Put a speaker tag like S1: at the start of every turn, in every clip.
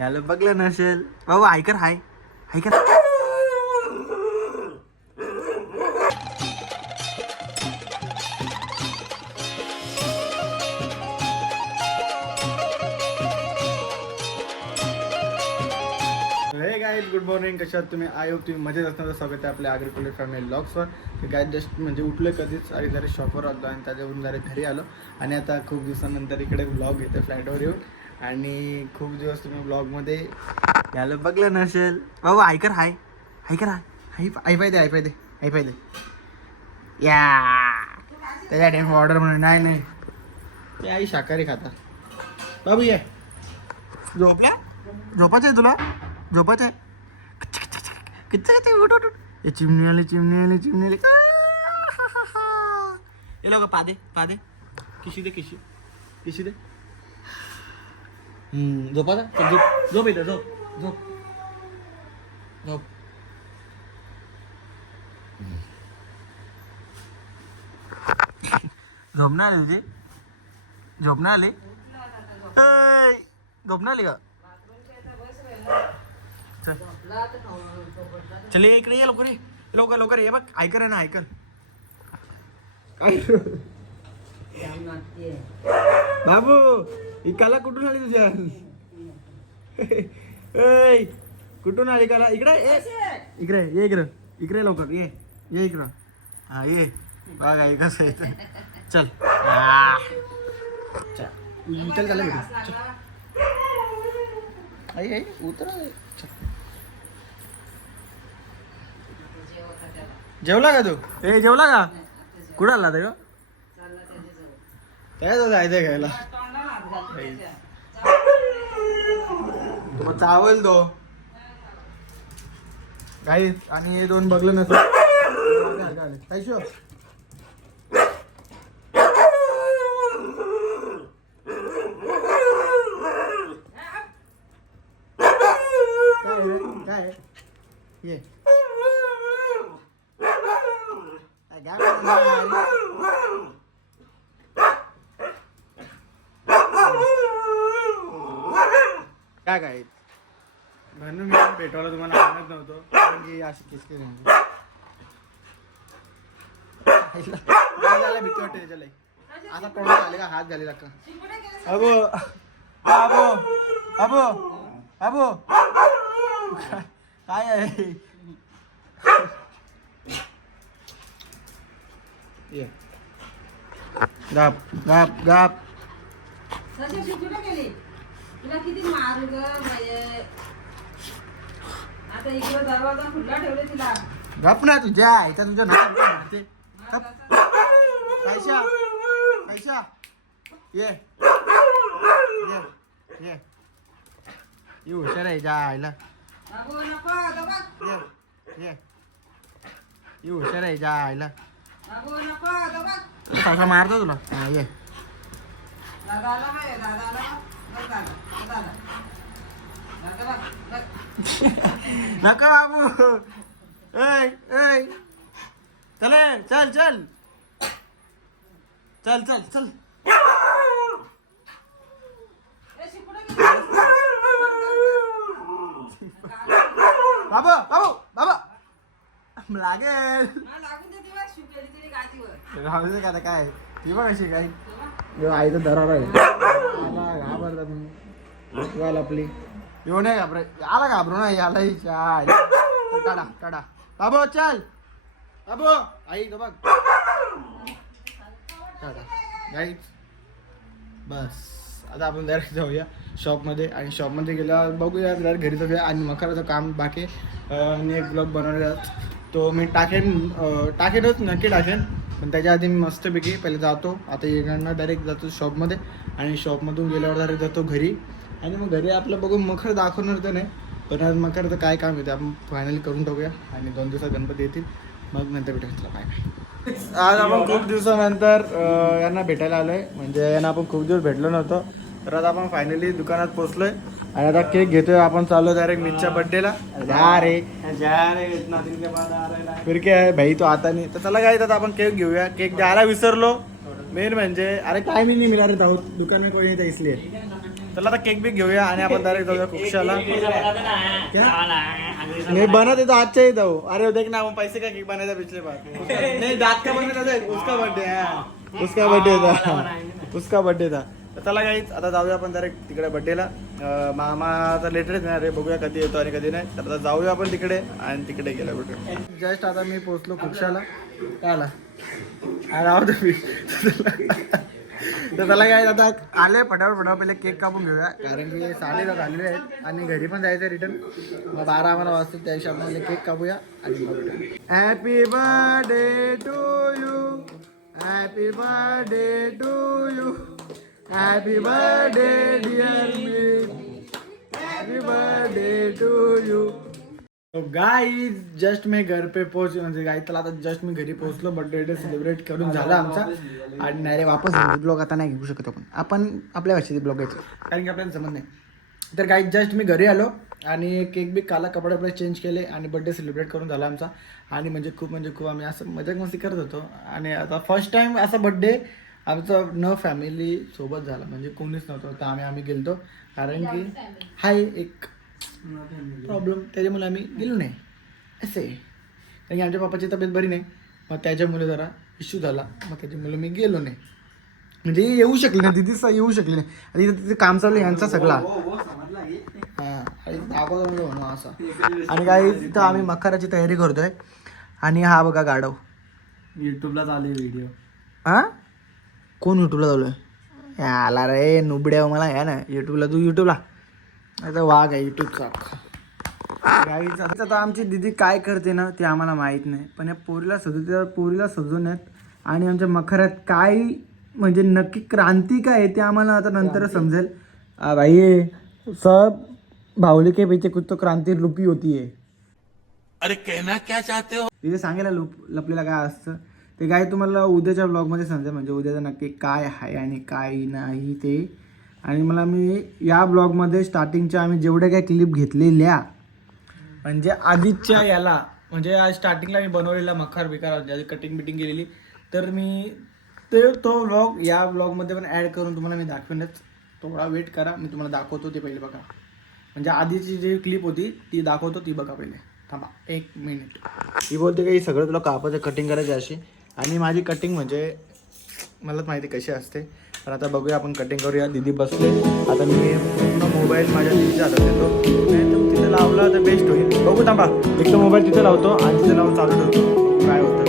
S1: याला बघलं नसेल. बाबा ऐकर हाय. ऐकर गुड मॉर्निंग कशात तुम्ही? आय होप तुम्ही मजेत असणार. स्वागत आहे आपल्या अग्रिकुलर फॅमिली लॉक्सवर काय जस्ट म्हणजे उठलं कधीच. आणि जरा शॉपवर आलो आणि त्याच्यावरून जरा घरी आलो. आणि आता खूप दिवसानंतर इकडे ब्लॉग येतो फ्लॅटवर येऊन. आणि खूप दिवस तुम्ही ब्लॉगमध्ये याला बघलं नसेल. बाबा ऐकर हाय. ऐकर हाय हाय. आई पाहिजे आई पाहिजे आई पाहिजे या. त्याच्या टाइम ऑर्डर म्हणून नाही नाही. ते आई शाकाहारी खातात बाबू ये. झोपल्या? झोपायचं आहे तुला? झोपायचं आहे? किती किती उठ उठ उठ. हे चिमणी आली चिमणी आली चिमणी आली. हे लोक पादे पादे किशी दे किशी. किशी दे. हम्म, झोपायचं चल, झोप झोप इथं झोप झोप झोप झोपणार आली तुझी झोपणार आली ऐ, झोपणार आली का चल चल ये इकडे ये लवकर ये लवकर लवकर ये बघ ऐकर आहे ना ऐकल काय बाबू ही कला कुठून आली तुझ्या? ऐ, कुठून आली कला? इकडे ये. इकडे ये इकडे. इकडे लवकर. ये ये इकडं. हा ये. बघा आई कसं आहे चल चल. चल चला. चल. आई आई उतर. चल. जेवला का तू? ए जेवला का? कुठं आला ते काय जायचं घ्यायला. मग चावल तो काही आणि हे दोन बघलं नसतं काय शो काय? ये काय काय म्हणून मी भेटवलं तुम्हाला आणत नव्हतो. कारण की अशी किसके झालं भीती वाटते त्याच्याला आता तोंडात आले का? हात झाले का? अबो अबो अबो अबो. काय आहे? ये. गाप गाप गाप.
S2: गेली? तुला किती मारू ग आता इकडे दरवाजा खुला ठेवले तिला.
S1: गप ना तुझ्या इथं तुझ्या नाकात मारते. कायशा कायशा. ये. ये ये. ये हुशार आहे जा आईला.
S2: बाबू नको दबा
S1: ये ये. ये हुशार आहे जा आईला.
S2: बाबू नको
S1: मारतो तुला. हा ये.
S2: दादाला दादाला.
S1: नका बाबू. ऐ ऐ. चले चल चल. चल चल चल. बाबू बाबू बाबा. लागेल. राहू दे का काय? ती बघ अशी काय आईचं दरार आहे. आला वाल आपली. येऊ नाही घाबर. आला घाबरू ना याला चाल टाडा टाडा बाबू चल. बाबू आई तो बघ. टाटा गाईच बस. आता आपण डायरेक्ट जाऊया शॉपमध्ये आणि शॉपमध्ये गेल्यावर बघूया डायरेक्ट घरी जाऊया आणि मकराचं काम बाकी आणि एक ब्लॉग बनवलेला. तो मी टाकेन टाकेनच नक्की टाकेन. पण त्याच्या आधी मी मस्तपैकी पहिले जातो. आता येणार डायरेक्ट जातो शॉपमध्ये आणि शॉपमधून गेल्यावर डायरेक्ट जातो घरी. आणि मग घरी आपलं बघून मखर दाखवणार तर नाही पण आज मकरचं काय काम येते आपण फायनली करून टाकूया आणि दोन दिवसात गणपती येतील. मग नंतर भेटेल काय काय आज आपण खूप दिवसानंतर यांना भेटायला आलो आहे म्हणजे यांना आपण खूप दिवस भेटलो नव्हतं. तर आज आपण फायनली दुकानात पोहोचलोय. आणि आता केक घेतोय आपण चाललो डायरेक्ट मितच्या बर्थडेला जा रे. जा रे इतना दिन के बाद आ रहा फिर क्या है भाई तो आता नहीं. तर चला काय आपण केक घेऊया. केक द्यायला विसरलो. मेन म्हणजे अरे टाइम ही नहीं मिला रे दाऊद दुकान में कोई नहीं इसलिए चला आता केक बिक घेऊया आणि आपण डायरेक्ट जाऊया खुशाला नहीं बना तो आजच्या दो अरे देख ना हम पैसे का केक बनाया था पिछले बार? नहीं दांत का उसका बर्थडे है. उसका बर्थडे था उसका बर्थडे था तर चला काहीच आता जाऊया आपण डायरेक्ट तिकडे बर्थडेला मामाचा लेटरच नाही रे बघूया कधी येतो आणि कधी नाही. तर आता जाऊया आपण तिकडे आणि तिकडे गेला कुठे. जस्ट आता मी पोहोचलो खुपशाला. काय आला? मी. तर त्याला काय आता आले फटाफट फटाफट पहिले केक कापून घेऊया. कारण की साडेसात आलेले आहेत आणि घरी पण जायचं रिटर्न मग बारा आम्हाला वाजतात त्या हिशोबाने केक कापूया आणि मग happy birthday to you happy birthday to you happy birthday dear me happy birthday to you guys just मी घर पे पोहोच म्हणजे गाई त्याला आता जस्ट मी घरी पोहोचलो बर्थडे डे सेलिब्रेट करून झाला आमचा. आणि नाही रे वापस ब्लॉग आता नाही घेऊ शकत आपण. आपण आपल्या भाषेचे ब्लॉग घ्यायचो कारण की आपल्याला समज नाही. तर गाई जस्ट मी घरी आलो आणि केक बी काला कपडे कपडे चेंज केले आणि बर्थडे सेलिब्रेट करून झाला आमचा. आणि म्हणजे खूप म्हणजे खूप आम्ही असं मजाक मस्ती करत होतो. आणि आता फर्स्ट टाइम असा बर्थडे आमचा न फॅमिली सोबत झाला. म्हणजे कोणीच नव्हतं. तर आम्ही आम्ही गेलतो. कारण की हाय एक प्रॉब्लेम त्याच्यामुळे आम्ही गेलो नाही. असे. कारण की आमच्या पप्पाची तब्येत बरी नाही. मग त्याच्यामुळे जरा इश्यू झाला. मग त्याच्यामुळे मी गेलो नाही. म्हणजे येऊ शकली नाही. दिदीच येऊ शकली नाही. आणि तिथे काम चालू यांचा सगळा. हां आणि दाखवतो म्हणजे म्हणून असं. आणि काय तिथं आम्ही मखाराची तयारी करतोय. आणि हा बघा गाडव
S3: युट्यूबला चालू व्हिडिओ
S1: हा? कोण युट्यूबला चालू आहे आला रे नुबड्या मला या ना युट्यूबला तू युट्यूबला आता वाघ आहे युट्यूबचा गाईच आता आमची दिदी काय करते ना ते आम्हाला माहीत नाही. पण या पोरीला सजवते पोरीला सजवण्यात आणि आमच्या मखरात काय म्हणजे नक्की क्रांती काय आहे ते आम्हाला आता नंतर समजेल. भाई सब भावले के पीछे कुछ तो क्रांती लुपी होती है
S4: अरे कहना क्या चाहते हो?
S1: तिथे सांगायला लुप लपलेलं काय असतं? ते काय तुम्हाला उद्याच्या ब्लॉगमध्ये समजा म्हणजे उद्याचं नक्की काय आहे आणि काय नाही ते. आणि मला मी या ब्लॉगमध्ये स्टार्टिंगच्या आम्ही जेवढ्या काही क्लिप घेतलेल्या म्हणजे आधीच्या याला म्हणजे आज स्टार्टिंगला मी बनवलेला मखार बिकार ज्याची कटिंग बिटिंग केलेली. तर मी ते तो ब्लॉग या ब्लॉगमध्ये पण ॲड करून तुम्हाला मी दाखवेनच. थोडा वेट करा मी तुम्हाला दाखवतो ते पहिले बघा. म्हणजे आधीची जी क्लिप होती ती दाखवतो ती बघा पहिले. थांबा एक मिनिट ती बोलते काही सगळं तुला कापाचं कटिंग करायची अशी? आणि माझी कटिंग म्हणजे मलाच माहिती कशी असते. पण आता बघूया आपण कटिंग करूया. दिदी बसले. आता मी पूर्ण मोबाईल माझ्या दिदीच्या हातात देतो नाही तर तिथे लावला तर बेस्ट होईल. बघू थांबा. एक तर मोबाईल तिथे लावतो आणि तिथे लावून चालू ठेवतो. काय होतं?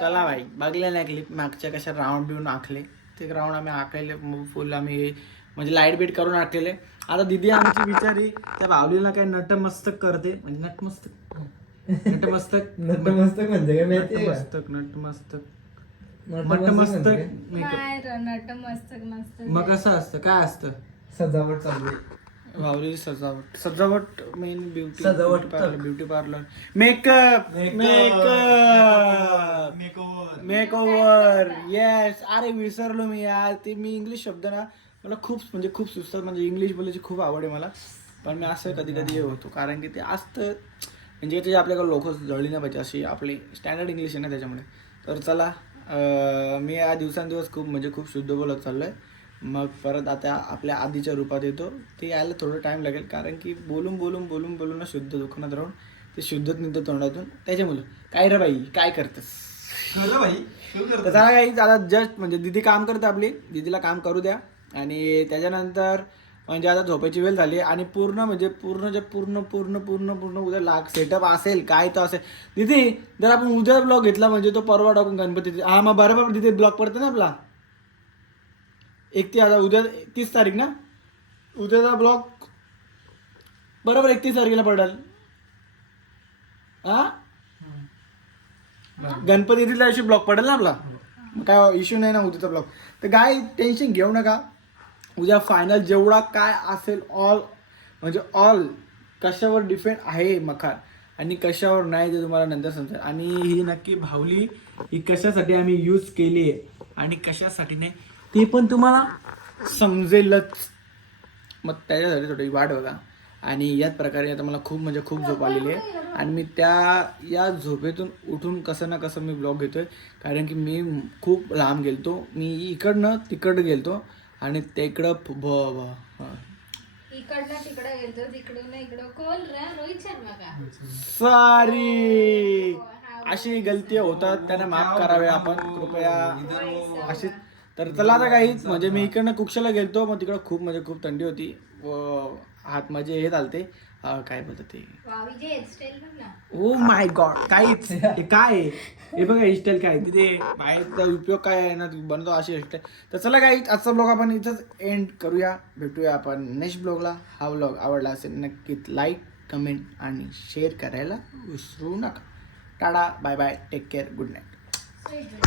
S1: चला भाई बघले नाही क्लिप मागच्या कशा राऊंड बिऊन आखले. ते राऊंड आम्ही आखलेले फुल आम्ही म्हणजे लाइट बीट करून आखलेले. आता दिदी आमची बिचारी त्या बावलीला काय नटमस्तक करते. म्हणजे नटमस्तक? नटमस्तक?
S3: नटमस्तक म्हणजे काय?
S1: नटमस्तक नटमस्तक.
S3: नटमस्तक
S1: नटमस्तक
S3: म्हणजे
S1: makeup.
S5: काय र नट मस्तक मस्त.
S1: मग कसं असतं? काय असतं?
S3: सजावट चालू आहे.
S1: बावली सजावट. सजावट मेन ब्युटी
S3: सजावट
S1: parlour beauty parlour makeup makeup makeover yes अरे विसरलो मी यार. ते मी इंग्लिश शब्द ना मला खूप म्हणजे खूप सुचतात. म्हणजे इंग्लिश बोलायची खूप आवड आहे मला. पण मी असं कधी कधी हे होतो. कारण की ते असतं म्हणजे ते आपल्याकडे लोक जळली नाही पाहिजे अशी आपली स्टँडर्ड इंग्लिश आहे ना त्याच्यामुळे. तर चला अं, मी या दिवसांदिवस खूप म्हणजे खूप शुद्ध बोलत चाललो आहे मग परत आता आपल्या आधीच्या रूपात येतो. ते यायला थोडं टाईम लागेल. कारण की बोलून बोलून बोलून बोलून ना शुद्ध दुकानात राहून ते शुद्धच निघतं तोंडातून त्याच्यामुळं. काय रे बाई? काय करतस? तर चला काही आता जस्ट म्हणजे दिदी काम करते आपली. दिदीला काम करू द्या. आणि त्याच्यानंतर म्हणजे आता झोपायची वेळ झाली आणि पूर्ण म्हणजे पूर्ण जे पूर्ण पूर्ण पूर्ण पूर्ण उद्या लाग सेटअप असेल काय तो असेल. दिदी जर आपण उद्या ब्लॉग घेतला म्हणजे तो परवा टाकून गणपती हा मग बरोबर तिथे ब्लॉग पडतो ना आपला. एकतीस आता उद्या तीस तारीख ना? उद्याचा ब्लॉग बरोबर एकतीस तारखेला पडेल. हा? गणपती दिवशी अशी ब्लॉक पडेल ना आपला? काय इश्यू नाही ना उद्याचा ब्लॉक तर काय टेन्शन घेऊ नका. उद्या फायनल जेवढा काय असेल ऑल म्हणजे ऑल कशावर डिपेंड आहे मखार आणि कशावर नाही ते तुम्हाला नंतर समजेल. आणि ही नक्की भावली ही कशासाठी आम्ही यूज केली आहे आणि कशासाठी नाही ते पण तुम्हाला समजेलच. मग त्याच्यासाठी थोडी वाट बघा. आणि याच प्रकारे आता मला खूप म्हणजे खूप झोप आलेली आहे. आणि मी त्या या झोपेतून उठून कसं ना कसं मी ब्लॉग घेतोय. कारण की मी खूप लांब गेलतो. मी इकडनं तिकडं गेलतो. आणि तिकडं ब हा.
S5: इकडनं तिकडं गेलतो. तिकडून इकडं कोण रे? रोहित शर्मा का?
S1: सॉरी. अशी गलती होतात. त्यांना माफ करावे आपण. कृपया अशी तर चला आता काहीच म्हणजे मी इकडनं कुक्षाला गेलतो मग तिकडं खूप म्हणजे खूप थंडी होती. व हात माझे हे चालते. अं, काय बोलतात ते? ओ माय गॉड काहीच. हे काय? आहे? हे बघा हेअरस्टाईल काय? आहे? तिथे बाहेरचा उपयोग काय आहे ना ती बनतो अशी हेअरस्टाईल. तर चला काही आजचा ब्लॉग आपण इथंच एंड करूया. भेटूया आपण नेक्स्ट ब्लॉगला. हा ब्लॉग आवडला असेल नक्कीच लाईक कमेंट आणि शेअर करायला विसरू नका. Tata bye bye take care good night